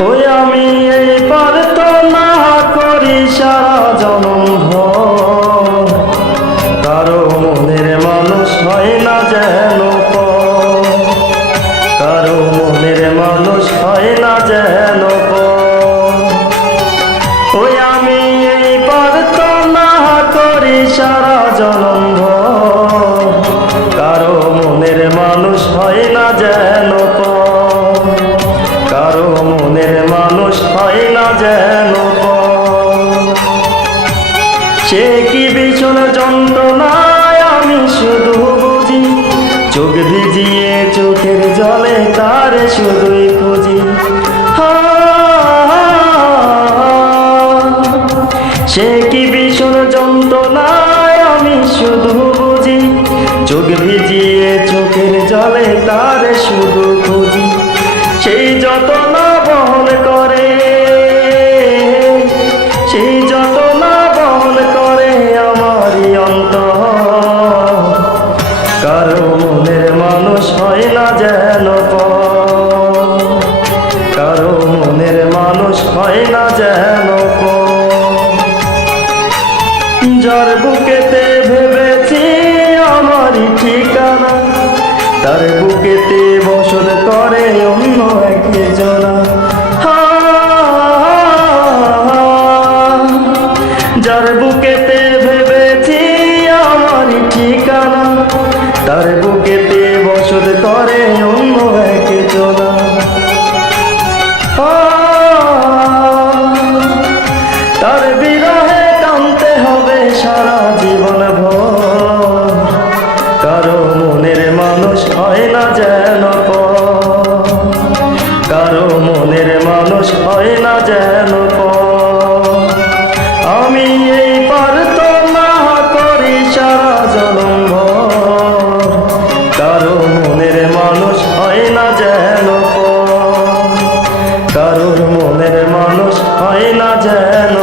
ওই আমি এই প্রার্থনা করি সারা জনম কারও মনের মানুষ হয় না যেন কারও মনের মানুষ হয় না যেন ওই আমি এই প্রার্থনা করি সারা জনম কারও মনের মানুষ হয় না যেন মানুষ হয় না যেন সে কি ভীষণ যন্ত্রণায় আমি শুধু বুঝি, চোখ ভিজিয়ে চোখের জলে তার শুধুই খুঁজি। সে কি ভীষণ যন্ত্রণায় আমি শুধু বুঝি, চোখ ভিজিয়ে চোখের জলে তার হয় না যেন। যার বুকেতে ভেবেছি আমারই ঠিকানা, তার বুকেতে বসত করে অন্য একজনা যার বুকেতে ভেবেছি আমারই ঠিকানা, তার বুকেতে বসত করে সারা জীবন কারও মনের মানুষ হয় না যেন কারও মনের মানুষ হয় না যেন আমি এই প্রার্থনা করি সারা জনম ভোর। কারও মনের মানুষ হয় না যেন কারোর মনের মানুষ হয় না যেন